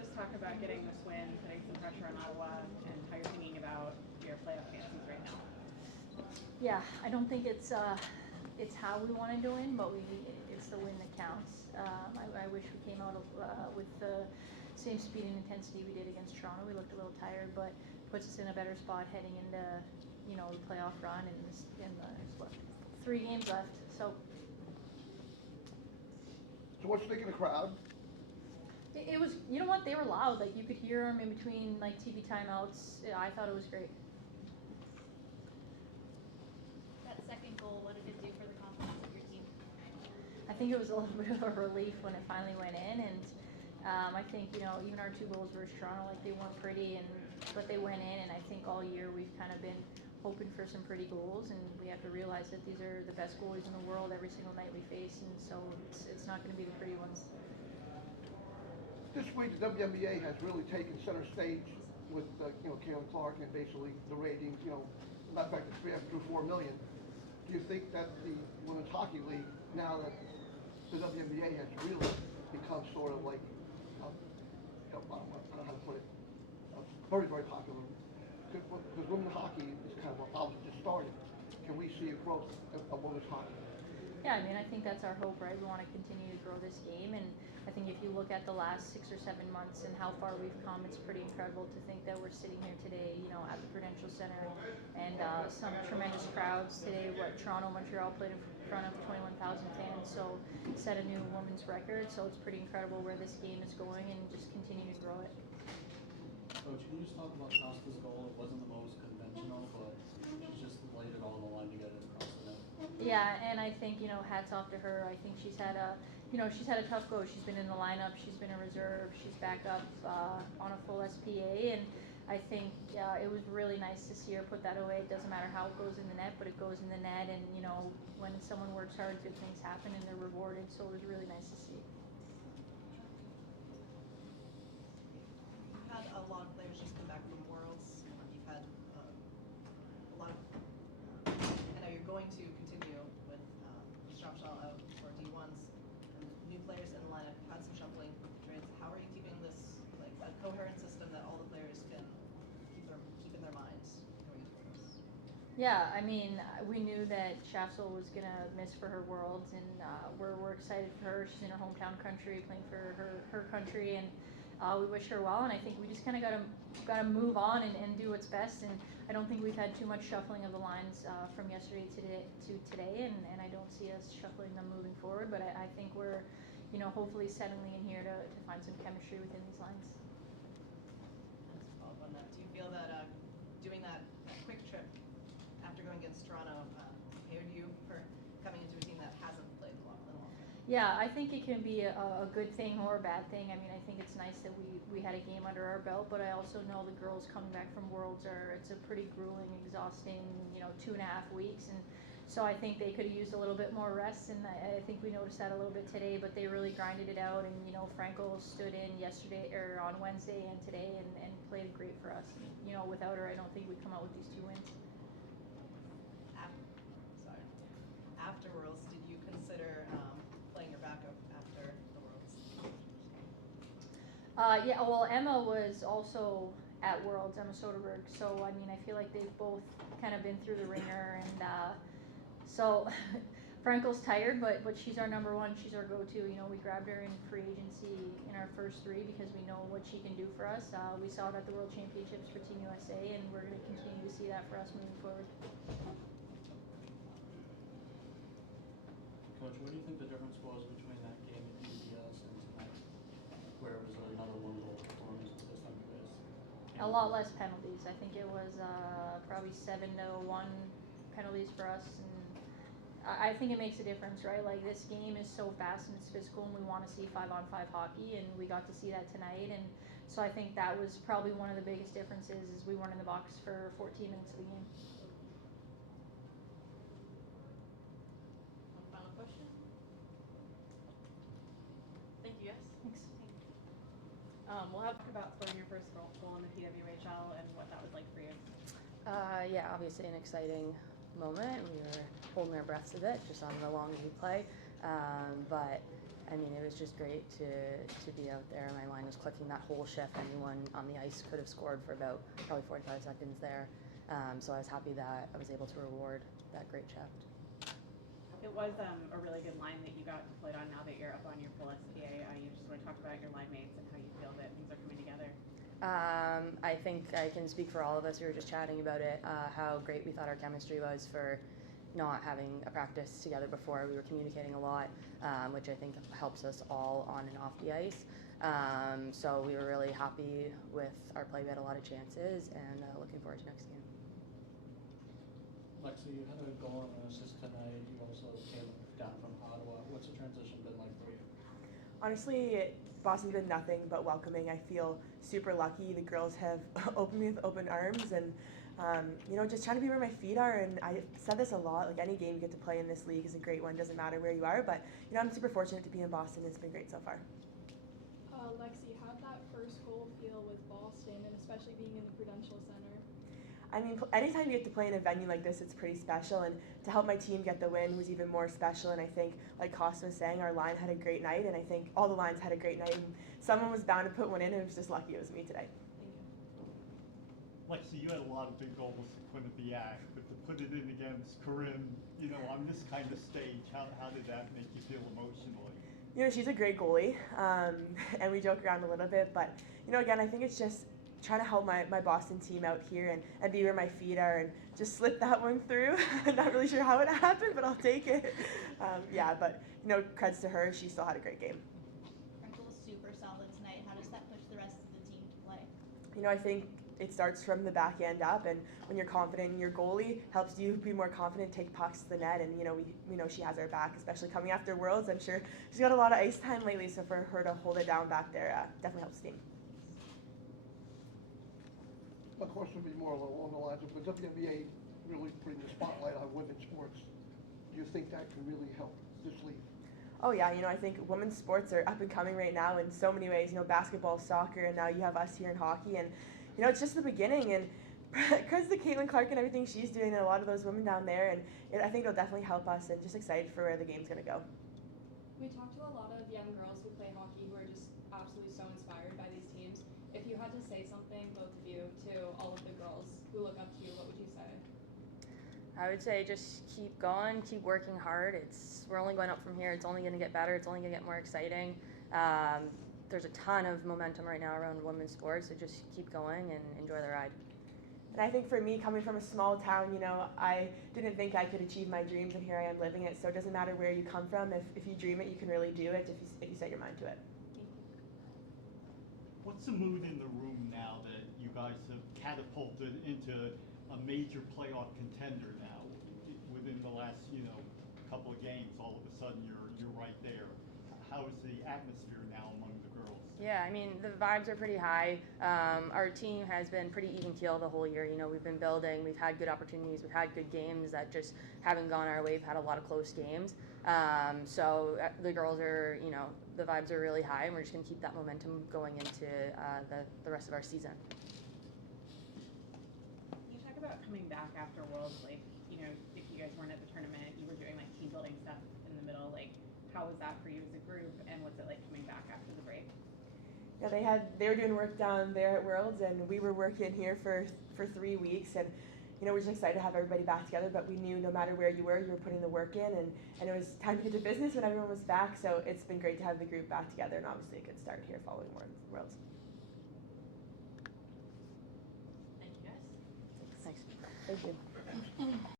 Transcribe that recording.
just talk about getting this win, putting some pressure on Ottawa, and how you're thinking about your playoff chances right now? Yeah, I don't think it's how we wanted to win, but it's the win that counts. I wish we came out with the same speed and intensity we did against Toronto. We looked a little tired, but puts us in a better spot heading into the playoff run, and there's what, 3 games left. So what you think of the crowd? it was, you know what, they were loud. Like, you could hear them in between like TV timeouts. I thought it was great. That second goal, what did it do for the confidence of your team? I think it was a little bit of a relief when it finally went in, and I think even our 2 goals versus Toronto, like, they weren't pretty, but they went in, and I think all year we've kind of been hoping for some pretty goals, and we have to realize that these are the best goalies in the world every single night we face, and so it's not going to be the pretty ones. This week, the WNBA has really taken center stage with Caitlin Clark and basically the ratings. Matter of fact, it's 3 through 4 million. Do you think that the Women's Hockey League, now that the WNBA has really become sort of like, I don't know how to put it, very, very popular? Because women's hockey is kind of obviously just started. Can we see a growth of women's hockey? Yeah, I mean, I think that's our hope, right? We want to continue to grow this game, and I think if you look at the last 6 or 7 months and how far we've come, it's pretty incredible to think that we're sitting here today, at the Prudential Center, and some tremendous crowds today. Toronto, Montreal played in front of 21,000 fans, so set a new women's record. So it's pretty incredible where this game is going, and just continue to grow it. Coach, can you just talk about Costa's goal? It wasn't the most conventional, but she just laid it all on the line to get it across the net. Yeah, and I think hats off to her. I think she's had a tough go. She's been in the lineup, she's been a reserve, she's back up on a full SPA, and I think it was really nice to see her put that away. It doesn't matter how it goes in the net, but it goes in the net, and when someone works hard, good things happen and they're rewarded. So it was really nice to see. You've had a lot of players just come back from Worlds. You've had a lot of. I know you're going to continue with Shropshire out for D1s and new players in the lineup. You've had some shuffling with the trades. How are you keeping this like a coherent system that all the players can keep in their minds going into Worlds? Yeah, I mean, we knew that Shafsel was going to miss for her Worlds, and we're excited for her. She's in her hometown country, playing for her country, and we wish her well. And I think we just kind of got to move on and do what's best. And I don't think we've had too much shuffling of the lines from yesterday to today, and I don't see us shuffling them moving forward. But I think we're, hopefully settling in here to find some chemistry within these lines. Do you feel that doing that quick trip after going against Toronto prepared you for coming into a team that hasn't played in a long time? Yeah, I think it can be a good thing or a bad thing. I mean, I think it's nice that we had a game under our belt, but I also know the girls coming back from Worlds it's a pretty grueling, exhausting, 2.5 weeks, and so I think they could have used a little bit more rest, and I think we noticed that a little bit today, but they really grinded it out, and Franco stood in yesterday or on Wednesday and today and played great for us. Without her, I don't think we'd come out with these 2 wins. After Worlds, did you consider playing your backup after the Worlds? Yeah, well, Emma was also at Worlds, Emma Soderberg, so I mean, I feel like they've both kind of been through the ringer, and so Franco's tired, but she's our number one, she's our go-to. We grabbed her in free agency in our first 3 because we know what she can do for us. We saw it at the World Championships for Team USA, and we're going to continue to see that for us moving forward. Coach, what do you think the difference was between that game at UBS and tonight, where it was another one-goal performance this time you guys? A lot less penalties. I think it was probably 7-1 penalties for us, and I think it makes a difference, right? Like, this game is so fast and it's physical, and we want to see 5-on-5 hockey, and we got to see that tonight. And so I think that was probably one of the biggest differences, is we weren't in the box for 14 minutes of the game. Final question? Thank you, guys. Thanks. We'll have to talk about scoring your first goal in the PWHL and what that was like for you. Yeah, obviously an exciting moment. We were holding our breaths a bit just on the long replay, but I mean, it was just great to be out there. My mind was clicking that whole shift. Anyone on the ice could have scored for about probably 45 seconds there. So I was happy that I was able to reward that great shift. It was a really good line that you got deployed on now that you're up on your full SPA. You just want to talk about your line mates and how you feel that things are coming together. I think I can speak for all of us. We were just chatting about it, how great we thought our chemistry was for not having a practice together before. We were communicating a lot, which I think helps us all on and off the ice. So we were really happy with our play. We had a lot of chances, and looking forward to next game. Lexie, you had a goal and an assist tonight. You also came down from Ottawa. What's the transition been like for you? Honestly, Boston's been nothing but welcoming. I feel super lucky. The girls have opened me with open arms, and just trying to be where my feet are. And I said this a lot, like any game you get to play in this league is a great one. Doesn't matter where you are, but I'm super fortunate to be in Boston. It's been great so far. Lexie, how'd that first goal feel with Boston, and especially being in the Prudential Center? I mean, anytime you get to play in a venue like this, it's pretty special, and to help my team get the win was even more special. And I think, like Costa was saying, our line had a great night, and I think all the lines had a great night, and someone was bound to put one in, and it was just lucky it was me today. Lexie, you had a lot of big goals to put at the act, but to put it in against Corinne, on this kind of stage, how did that make you feel emotionally? She's a great goalie, and we joke around a little bit, but, again, I think it's just trying to help my Boston team out here and be where my feet are and just slip that one through. I'm not really sure how it happened, but I'll take it. But creds to her, she still had a great game. Frankel was super solid tonight. How does that push the rest of the team to play? I think it starts from the back end up, and when you're confident in your goalie, helps you be more confident, take pucks to the net, and we know she has our back, especially coming after Worlds. I'm sure she's got a lot of ice time lately, so for her to hold it down back there definitely helps the team. My question would be more along the lines of the WNBA really putting the spotlight on women's sports. Do you think that can really help this league? Oh yeah, I think women's sports are up and coming right now in so many ways. Basketball, soccer, and now you have us here in hockey, and it's just the beginning. And because of Caitlin Clark and everything she's doing, and a lot of those women down there, and I think it'll definitely help us. And just excited for where the game's gonna go. We talked to a lot of young girls who play hockey who are just absolutely so inspired by these teams. If you had to say something, both of you, to all of the girls who look up to you, what would you say? I would say just keep going, keep working hard. We're only going up from here. It's only going to get better. It's only going to get more exciting. There's a ton of momentum right now around women's sports, so just keep going and enjoy the ride. And I think for me, coming from a small town, I didn't think I could achieve my dreams, and here I am living it. So it doesn't matter where you come from. If you dream it, you can really do it if you set your mind to it. What's the mood in the room now that you guys have catapulted into a major playoff contender now? Within the last, couple of games, all of a sudden you're right there. How is the atmosphere now among the girls? Yeah, I mean, the vibes are pretty high. Our team has been pretty even-keeled the whole year. We've been building. We've had good opportunities. We've had good games that just haven't gone our way. We've had a lot of close games. So the girls are, the vibes are really high, and we're just going to keep that momentum going into the rest of our season. You talk about coming back after Worlds, if you guys weren't at the tournament, you were doing team building stuff in the middle. How was that for you as a group, and what's it like coming back after the break? Yeah, they were doing work down there at Worlds, and we were working here for 3 weeks, and we're just excited to have everybody back together. But we knew no matter where you were putting the work in, and it was time to get to business when everyone was back. So it's been great to have the group back together, and obviously a good start here following Worlds. Thank you, guys. Thanks. Thank you.